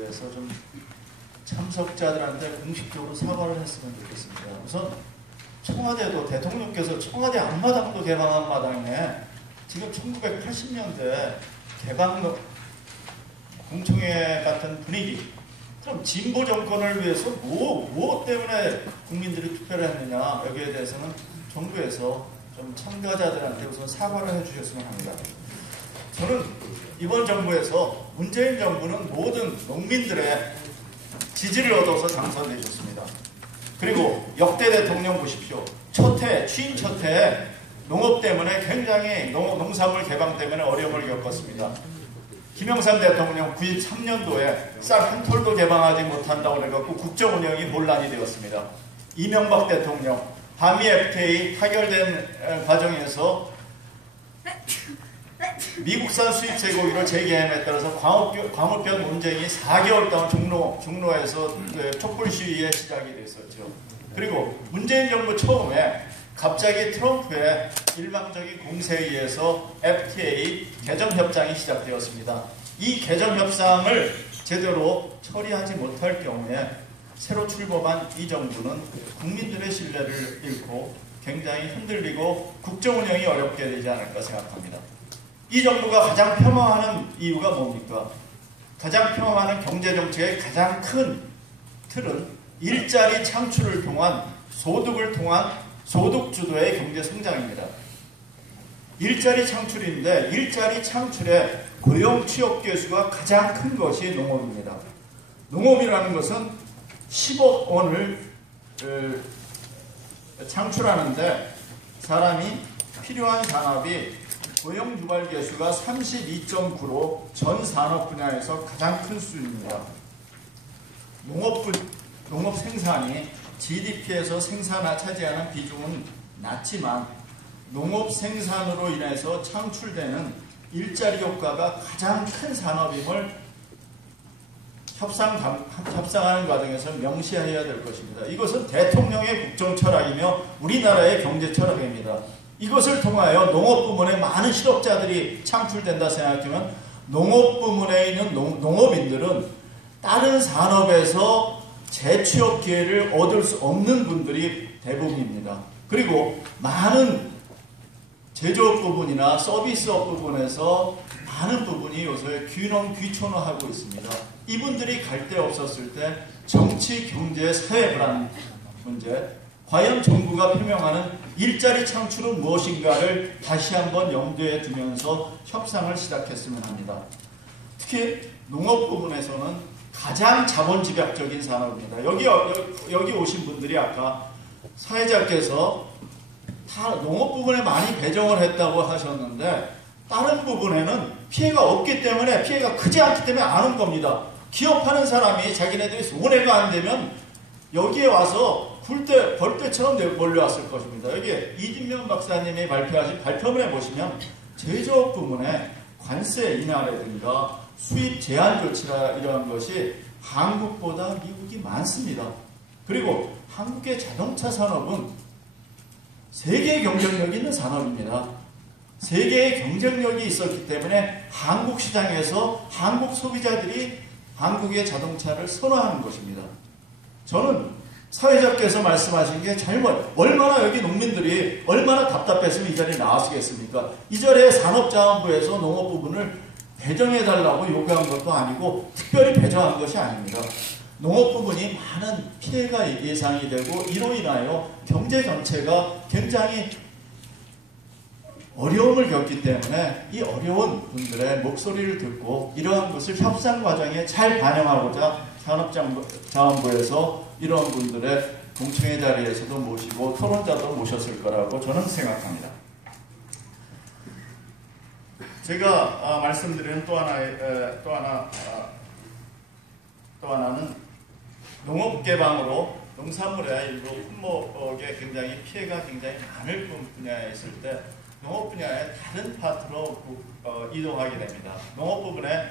정부에서 좀 참석자들한테 공식적으로 사과를 했으면 좋겠습니다. 우선 청와대도 대통령께서 청와대 앞마당도 개방한 마당에 지금 1980년대 개방 공청회 같은 분위기, 그럼 진보 정권을 위해서 뭐 때문에 국민들이 투표를 했느냐, 여기에 대해서는 정부에서 좀 참가자들한테 우선 사과를 해주셨으면 합니다. 저는 이번 정부에서 문재인 정부는 모든 농민들의 지지를 얻어서 당선되셨습니다. 그리고 역대 대통령 보십시오. 취임 첫 해에 농업 때문에 굉장히 농산물 개방 때문에 어려움을 겪었습니다. 김영삼 대통령 93년도에 쌀 한 톨도 개방하지 못한다고 해갖고 국정 운영이 논란이 되었습니다. 이명박 대통령 한미 FTA 타결된 과정에서 미국산 수입 쇠고기를 재개함에 따라서 광우병 논쟁이 4개월 동안 종로에서 촛불 시위에 시작이 됐었죠. 그리고 문재인 정부 처음에 갑자기 트럼프의 일방적인 공세에 의해서 FTA 개정협상이 시작되었습니다. 이 개정협상을 제대로 처리하지 못할 경우에 새로 출범한 이 정부는 국민들의 신뢰를 잃고 굉장히 흔들리고 국정 운영이 어렵게 되지 않을까 생각합니다. 이 정부가 가장 폄하하는 이유가 뭡니까? 가장 폄하하는 경제정책의 가장 큰 틀은 일자리 창출을 통한 소득을 통한 소득주도의 경제성장입니다. 일자리 창출인데 일자리 창출의 고용 취업 개수가 가장 큰 것이 농업입니다. 농업이라는 것은 10억 원을 창출하는데 사람이 필요한 산업이 고용 유발 개수가 32.9로 전 산업 분야에서 가장 큰 수준입니다. 농업 생산이 GDP에서 생산을 차지하는 비중은 낮지만 농업 생산으로 인해서 창출되는 일자리 효과가 가장 큰 산업임을 협상하는 과정에서 명시해야 될 것입니다. 이것은 대통령의 국정 철학이며 우리나라의 경제 철학입니다. 이것을 통하여 농업 부문에 많은 실업자들이 창출된다 생각하면 농업 부문에 있는 농업인들은 다른 산업에서 재취업 기회를 얻을 수 없는 분들이 대부분입니다. 그리고 많은 제조업 부분이나 서비스업 부분에서 많은 부분이 요새 귀촌하고 있습니다. 이분들이 갈 데 없었을 때 정치, 경제, 사회 불안 문제, 과연 정부가 표명하는 일자리 창출은 무엇인가를 다시 한번 염두에 두면서 협상을 시작했으면 합니다. 특히 농업 부분에서는 가장 자본집약적인 산업입니다. 여기 오신 분들이 아까 사회자께서 다 농업 부분에 많이 배정을 했다고 하셨는데 다른 부분에는 피해가 없기 때문에 피해가 크지 않기 때문에 아는 겁니다. 기업하는 사람이 자기네들이 손해가 안 되면 여기에 와서 벌떼처럼 몰려왔을 것입니다. 여기 이진명 박사님이 발표하신 발표문에 보시면 제조업 부문에 관세 인하라든가 수입 제한 조치라 이러한 것이 한국보다 미국이 많습니다. 그리고 한국의 자동차 산업은 세계의 경쟁력이 있는 산업입니다. 세계의 경쟁력이 있었기 때문에 한국 시장에서 한국 소비자들이 한국의 자동차를 선호하는 것입니다. 저는 사회자께서 말씀하신 게 얼마나 여기 농민들이 얼마나 답답했으면 이 자리에 나왔겠습니까? 이 자리에 산업자원부에서 농업 부분을 배정해달라고 요구한 것도 아니고 특별히 배정한 것이 아닙니다. 농업 부분이 많은 피해가 예상이 되고 이로 인하여 경제 전체가 굉장히 어려움을 겪기 때문에 이 어려운 분들의 목소리를 듣고 이러한 것을 협상 과정에 잘 반영하고자 산업자원부에서 이런 분들의 공청회 자리에서도 모시고 토론자도 모셨을 거라고 저는 생각합니다. 제가 말씀드리는 또 하나는 농업 개방으로 농산물의 일부 품목에 굉장히 피해가 굉장히 많을 분야에 있을 때 농업 분야의 다른 파트로 이동하게 됩니다. 농업 부분에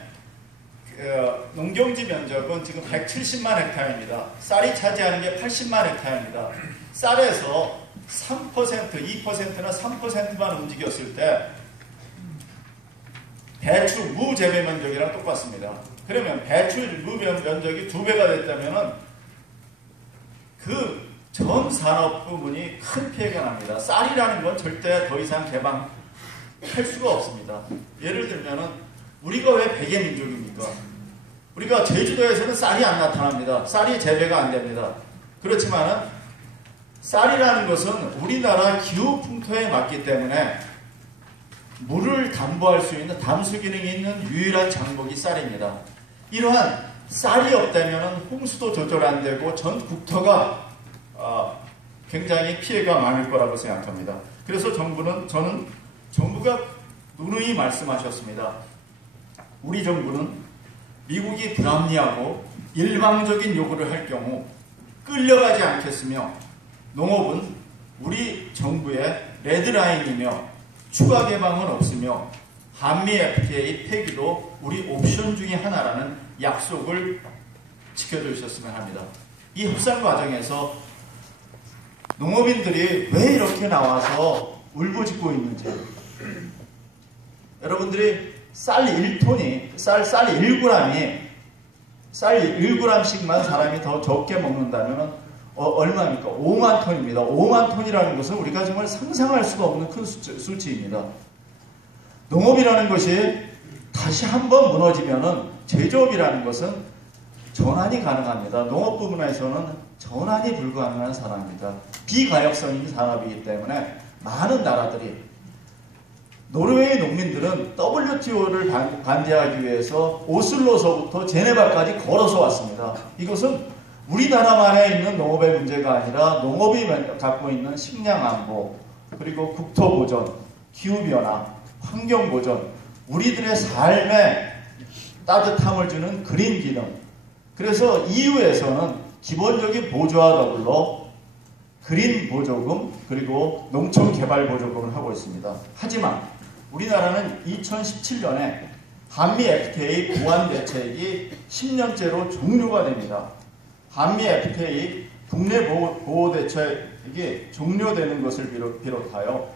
농경지 면적은 지금 170만 헥타르입니다. 쌀이 차지하는 게 80만 헥타르입니다. 쌀에서 3%, 2%나 3%만 움직였을 때 배추, 무 재배 면적이랑 똑같습니다. 그러면 배출 면적이 2배가 됐다면은 그 전 산업 부문이 큰 피해가 납니다. 쌀이라는 건 절대 더 이상 개방할 수가 없습니다. 예를 들면은 우리가 왜 백의 민족입니까? 우리가 제주도에서는 쌀이 안 나타납니다. 쌀이 재배가 안 됩니다. 그렇지만은 쌀이라는 것은 우리나라 기후 풍토에 맞기 때문에 물을 담보할 수 있는 담수 기능이 있는 유일한 장목이 쌀입니다. 이러한 쌀이 없다면 홍수도 조절 안 되고 전 국토가 굉장히 피해가 많을 거라고 생각합니다. 그래서 정부가 누누이 말씀하셨습니다. 우리 정부는 미국이 불합리하고 일방적인 요구를 할 경우 끌려가지 않겠으며 농업은 우리 정부의 레드라인이며 추가 개방은 없으며 한미 FTA 폐기도 우리 옵션 중에 하나라는 약속을 지켜주셨으면 합니다. 이 협상 과정에서 농업인들이 왜 이렇게 나와서 울부짖고 있는지, 여러분들이 쌀 1톤이 쌀 1g씩만 사람이 더 적게 먹는다면 얼마입니까? 5만 톤입니다. 5만 톤이라는 것은 우리가 정말 상상할 수가 없는 큰 수치입니다. 농업이라는 것이 다시 한번 무너지면은 제조업이라는 것은 전환이 가능합니다. 농업 부분에서는 전환이 불가능한 산업입니다. 비가역성 있는 산업이기 때문에 많은 나라들이, 노르웨이 농민들은 WTO를 반대하기 위해서 오슬로서부터 제네바까지 걸어서 왔습니다. 이것은 우리나라만에 있는 농업의 문제가 아니라 농업이 갖고 있는 식량 안보, 그리고 국토 보전, 기후 변화, 환경 보전, 우리들의 삶에 따뜻함을 주는 그린 기능. 그래서 EU에서는 기본적인 보조와 더불어 그린 보조금 그리고 농촌 개발 보조금을 하고 있습니다. 하지만 우리나라는 2017년에 한미 FTA 보완 대책이 10년째로 종료가 됩니다. 한미 FTA 국내 보호 대책이 종료되는 것을 비롯하여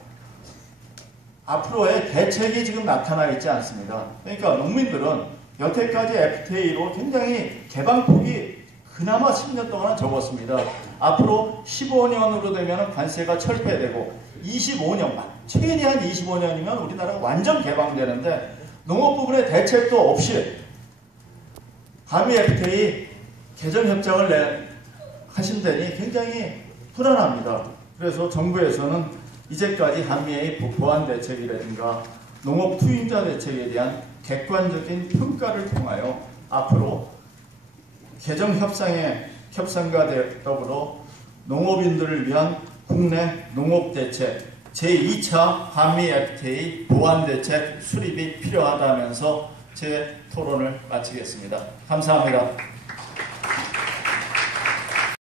앞으로의 대책이 지금 나타나 있지 않습니다. 그러니까 농민들은 여태까지 FTA로 굉장히 개방폭이 그나마 10년 동안은 적었습니다. 앞으로 15년으로 되면 관세가 철폐되고 25년만, 최대한 25년이면 우리나라가 완전 개방되는데 농업 부분에 대책도 없이 한미 FTA 개정 협정을 하신다니 굉장히 불안합니다. 그래서 정부에서는 이제까지 한미의 보완 대책이라든가 농업 투인자 대책에 대한 객관적인 평가를 통하여 앞으로 개정 협상과 더불어 농업인들을 위한 국내 농업 대책 제2차 한미 FTA 보완 대책 수립이 필요하다면서 제 토론을 마치겠습니다. 감사합니다.